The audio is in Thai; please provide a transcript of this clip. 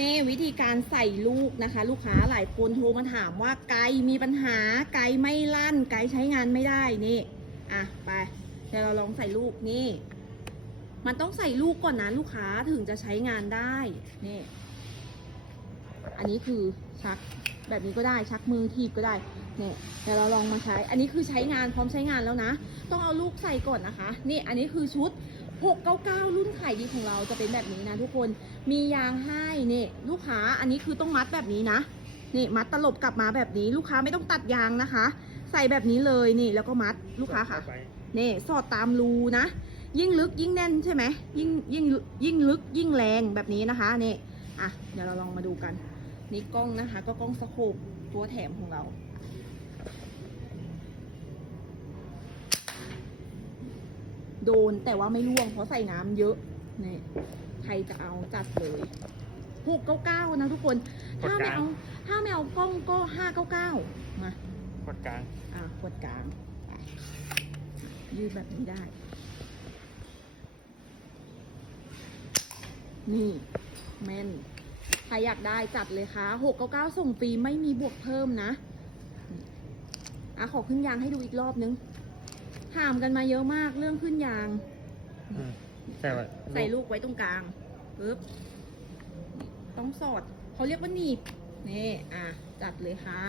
นี่วิธีการใส่ลูกนะคะ ลูกค้าหลายคนโทรมาถามว่าไกด์มีปัญหาไกด์ไม่ลั่น ไกด์ใช้งานไม่ได้นี่อะไปเดี๋ยวเราลองใส่ลูกนี่ มันต้องใส่ลูกก่อนนะลูกค้าถึงจะใช้งานได้นี่อันนี้คือชักแบบนี้ก็ได้ชักมือทีบก็ได้เนี่ยเดี๋ยวเราลองมาใช้ อันนี้คือใช้งานพร้อมใช้งานแล้วนะ ต้องเอาลูกใส่ก่อนนะคะ นี่อันนี้คือชุด 699 รุ่นขายดีของเราจะเป็นแบบนี้นะทุกคน มียางให้นี่ลูกค้าอันนี้คือต้องมัดแบบนี้นะนี่มัดตลบกลับมาแบบนี้ลูกค้าไม่ต้องตัดยางนะคะ ใส่แบบนี้เลยนี่แล้วก็มัดลูกค้าค่ะไปนี่สอดตามรูนะ ยิ่งลึกยิ่งแน่นใช่ไหมยิ่งยิ่งยิ่งลึกยิ่งแรงแบบนี้นะคะนี่อะเดี๋ยวเราลองมาดูกันนี่กล้องนะคะ ก็กล้องสโคปตัวแถมของเรา โดนแต่ว่าไม่ร่วงเพราะใส่น้ำเยอะนี่ใครจะเอาจัดเลยหกเก้าเก้านะทุกคน ถ้าไม่เอาถ้าไม่เอากล้องก็ห้าเก้าเก้ามากดกลาง อะกดกลางไปยืดแบบนี้ได้ นี่แม่นใครอยากได้จัดเลยค่ะหกเก้าเก้าส่งฟรีไม่มีบวกเพิ่มนะนี่อะขอขึ้นยางให้ดูอีกรอบนึง ถามกันมาเยอะมากเรื่องขึ้นยาง อืมใส่ไว้ใส่ลูกไว้ตรงกลางปึ๊บนี่ต้องสอดเขาเรียกว่าหนีบนี่อะจัดเลยค่ะ